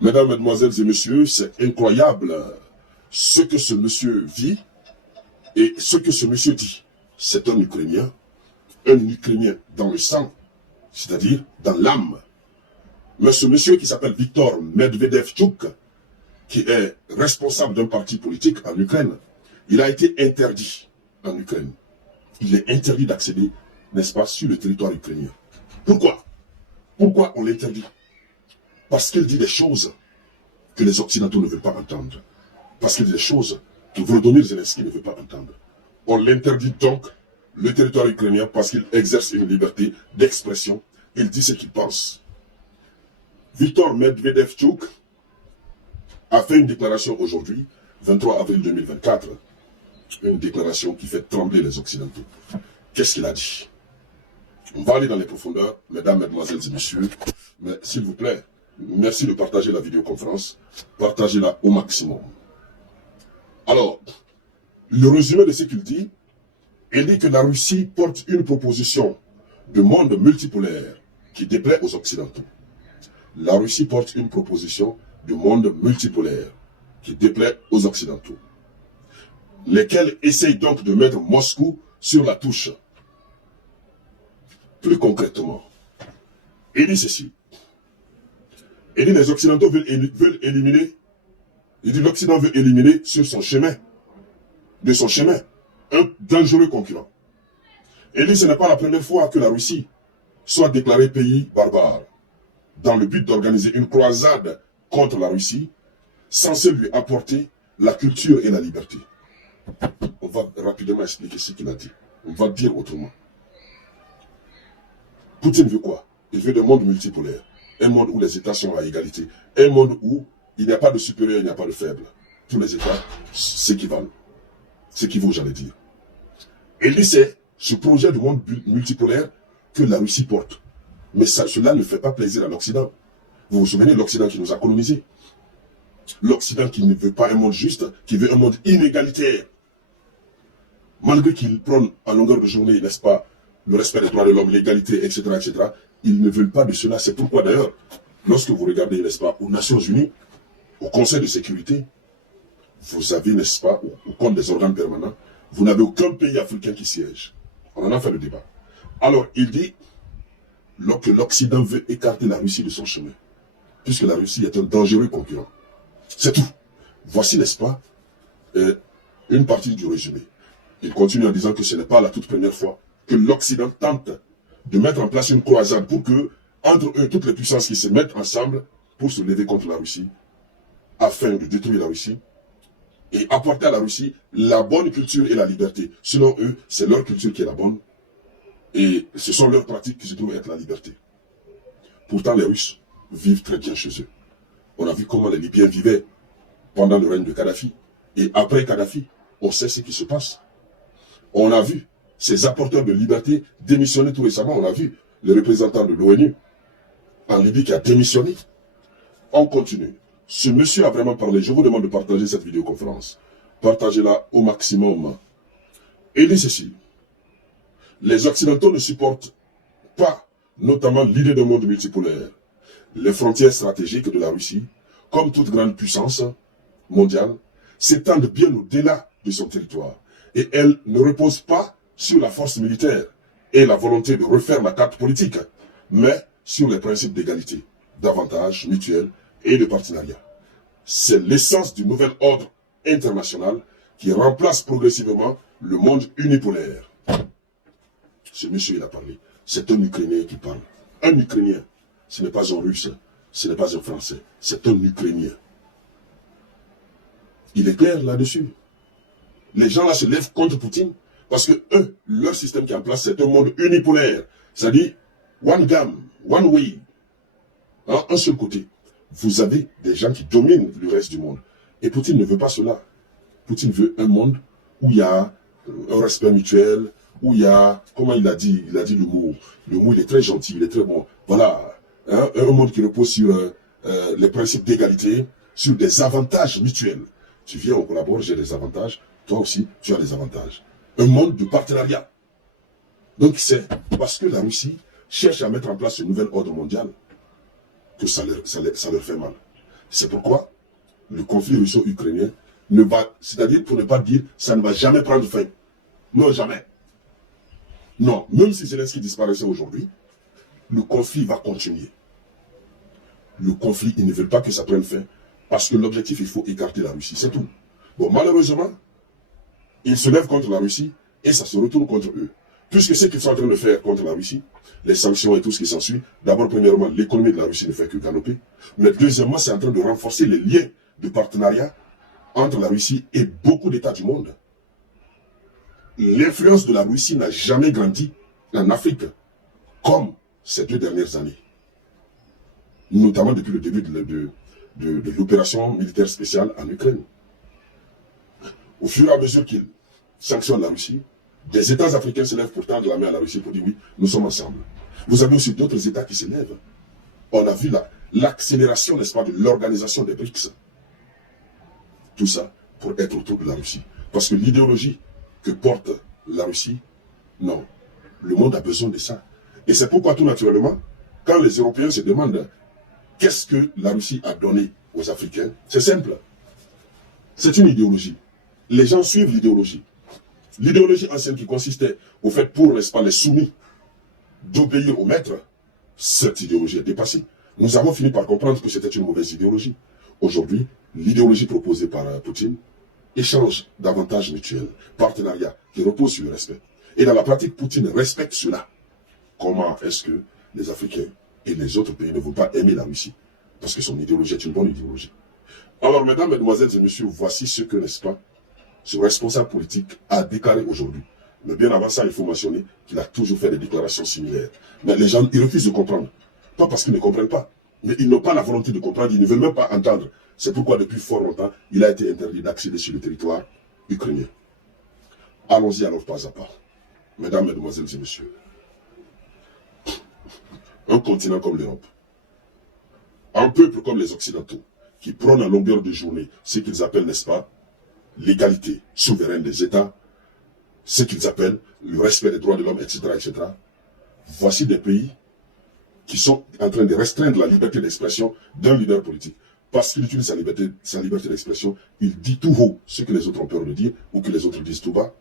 Mesdames, Mesdemoiselles et Messieurs, c'est incroyable ce que ce monsieur vit et ce que ce monsieur dit. C'est un Ukrainien dans le sang, c'est-à-dire dans l'âme. Mais ce monsieur qui s'appelle Viktor Medvedevchuk, qui est responsable d'un parti politique en Ukraine, il a été interdit en Ukraine. Il est interdit d'accéder, n'est-ce pas, sur le territoire ukrainien. Pourquoi? Pourquoi on l'interdit? Parce qu'il dit des choses que les Occidentaux ne veulent pas entendre. Parce qu'il dit des choses que Volodymyr Zelensky ne veut pas entendre. On l'interdit donc le territoire ukrainien parce qu'il exerce une liberté d'expression. Il dit ce qu'il pense. Viktor Medvedevchuk a fait une déclaration aujourd'hui, 23 avril 2024, une déclaration qui fait trembler les Occidentaux. Qu'est-ce qu'il a dit? On va aller dans les profondeurs, mesdames, mesdemoiselles et messieurs, mais s'il vous plaît, merci de partager la vidéoconférence, partagez-la au maximum. Alors, le résumé de ce qu'il dit, il dit que la Russie porte une proposition de monde multipolaire qui déplaît aux Occidentaux. La Russie porte une proposition de monde multipolaire qui déplaît aux Occidentaux, lesquels essayent donc de mettre Moscou sur la touche. Plus concrètement, il dit ceci. Il dit les Occidentaux veulent éliminer, il dit l'Occident veut éliminer sur son chemin, de son chemin, un dangereux concurrent. Il dit ce n'est pas la première fois que la Russie soit déclarée pays barbare, dans le but d'organiser une croisade contre la Russie, censée lui apporter la culture et la liberté. On va rapidement expliquer ce qu'il a dit. On va dire autrement. Poutine veut quoi? Il veut un monde multipolaire. Un monde où les États sont à égalité. Un monde où il n'y a pas de supérieur, il n'y a pas de faible. Tous les États s'équivalent. S'équivaut, j'allais dire. Et lui, c'est ce projet de monde multipolaire que la Russie porte. Mais cela ne fait pas plaisir à l'Occident. Vous vous souvenez de l'Occident qui nous a colonisés? L'Occident qui ne veut pas un monde juste, qui veut un monde inégalitaire. Malgré qu'il prône à longueur de journée, n'est-ce pas, le respect des droits de l'homme, l'égalité, etc., etc., ils ne veulent pas de cela. C'est pourquoi d'ailleurs, lorsque vous regardez, n'est-ce pas, aux Nations Unies, au Conseil de sécurité, vous avez, n'est-ce pas, au compte des organes permanents, vous n'avez aucun pays africain qui siège. On en a fait le débat. Alors, il dit que l'Occident veut écarter la Russie de son chemin, puisque la Russie est un dangereux concurrent. C'est tout. Voici, n'est-ce pas, une partie du résumé. Il continue en disant que ce n'est pas la toute première fois que l'Occident tente de mettre en place une croisade pour que, entre eux, toutes les puissances qui se mettent ensemble pour se lever contre la Russie, afin de détruire la Russie, et apporter à la Russie la bonne culture et la liberté. Selon eux, c'est leur culture qui est la bonne, et ce sont leurs pratiques qui se trouvent être la liberté. Pourtant, les Russes vivent très bien chez eux. On a vu comment les Libyens vivaient pendant le règne de Kadhafi, et après Kadhafi, on sait ce qui se passe. On a vu ces apporteurs de liberté démissionner tout récemment. On a vu le représentant de l'ONU en Libye qui a démissionné. On continue. Ce monsieur a vraiment parlé. Je vous demande de partager cette vidéoconférence. Partagez-la au maximum. Il dit ceci. Les Occidentaux ne supportent pas, notamment l'idée d'un monde multipolaire. Les frontières stratégiques de la Russie, comme toute grande puissance mondiale, s'étendent bien au-delà de son territoire. Et elles ne reposent pas sur la force militaire et la volonté de refaire la carte politique, mais sur les principes d'égalité, d'avantages mutuels et de partenariat. C'est l'essence du nouvel ordre international qui remplace progressivement le monde unipolaire. Ce monsieur, il a parlé. C'est un Ukrainien qui parle. Un Ukrainien. Ce n'est pas un Russe. Ce n'est pas un Français. C'est un Ukrainien. Il est clair là-dessus. Les gens là se lèvent contre Poutine parce que eux, leur système qui est en place, c'est un monde unipolaire. C'est-à-dire, one gamme, one way. Hein, un seul côté. Vous avez des gens qui dominent le reste du monde. Et Poutine ne veut pas cela. Poutine veut un monde où il y a un respect mutuel, où il y a, comment il a dit le mot. Le mot, il est très gentil, il est très bon. Voilà, hein, un monde qui repose sur les principes d'égalité, sur des avantages mutuels. Tu viens, on collabore, j'ai des avantages. Toi aussi, tu as des avantages. Un monde de partenariat. Donc c'est parce que la Russie cherche à mettre en place ce nouvel ordre mondial que ça leur fait mal. C'est pourquoi le conflit russo-ukrainien ne va, c'est-à-dire pour ne pas dire, ça ne va jamais prendre fin. Non, jamais. Non, même si Zelensky disparaissait aujourd'hui, le conflit va continuer. Le conflit, ils ne veulent pas que ça prenne fin, parce que l'objectif, il faut écarter la Russie, c'est tout. Bon, malheureusement, ils se lèvent contre la Russie, et ça se retourne contre eux. Puisque ce qu'ils sont en train de faire contre la Russie, les sanctions et tout ce qui s'ensuit, d'abord, premièrement, l'économie de la Russie ne fait que galoper, mais deuxièmement, c'est en train de renforcer les liens de partenariat entre la Russie et beaucoup d'États du monde. L'influence de la Russie n'a jamais grandi en Afrique, comme ces 2 dernières années. Notamment depuis le début de l'opération militaire spéciale en Ukraine. Au fur et à mesure qu'ils sanctionnent la Russie, des États africains se lèvent pour tendre la main à la Russie pour dire oui, nous sommes ensemble. Vous avez aussi d'autres États qui se lèvent. On a vu l'accélération, n'est-ce pas, de l'organisation des BRICS. Tout ça pour être autour de la Russie. Parce que l'idéologie que porte la Russie, non, le monde a besoin de ça. Et c'est pourquoi tout naturellement, quand les Européens se demandent qu'est-ce que la Russie a donné aux Africains, c'est simple. C'est une idéologie. Les gens suivent l'idéologie. L'idéologie ancienne qui consistait au fait pour, n'est-ce pas, les soumis d'obéir au maître, cette idéologie est dépassée. Nous avons fini par comprendre que c'était une mauvaise idéologie. Aujourd'hui, l'idéologie proposée par Poutine, échange d'avantages mutuels, partenariat qui repose sur le respect. Et dans la pratique, Poutine respecte cela. Comment est-ce que les Africains et les autres pays ne vont pas aimer la Russie? Parce que son idéologie est une bonne idéologie. Alors, mesdames, mesdemoiselles et messieurs, voici ce que, n'est-ce pas, ce responsable politique a déclaré aujourd'hui. Mais bien avant ça, il faut mentionner qu'il a toujours fait des déclarations similaires. Mais les gens, ils refusent de comprendre. Pas parce qu'ils ne comprennent pas, mais ils n'ont pas la volonté de comprendre, ils ne veulent même pas entendre. C'est pourquoi depuis fort longtemps, il a été interdit d'accéder sur le territoire ukrainien. Allons-y alors pas à pas. Mesdames, mesdemoiselles et messieurs, un continent comme l'Europe, un peuple comme les Occidentaux, qui prônent à longueur de journée ce qu'ils appellent, n'est-ce pas, l'égalité souveraine des États, ce qu'ils appellent le respect des droits de l'homme, etc., etc. Voici des pays qui sont en train de restreindre la liberté d'expression d'un leader politique. Parce qu'il utilise sa liberté d'expression, il dit tout haut ce que les autres ont peur de dire, ou que les autres disent tout bas.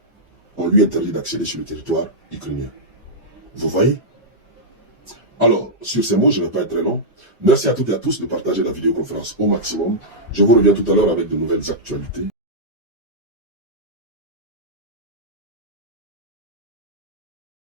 On lui interdit d'accéder sur le territoire ukrainien. Vous voyez? Alors, sur ces mots, je ne vais pas être très long. Merci à toutes et à tous de partager la vidéoconférence au maximum. Je vous reviens tout à l'heure avec de nouvelles actualités.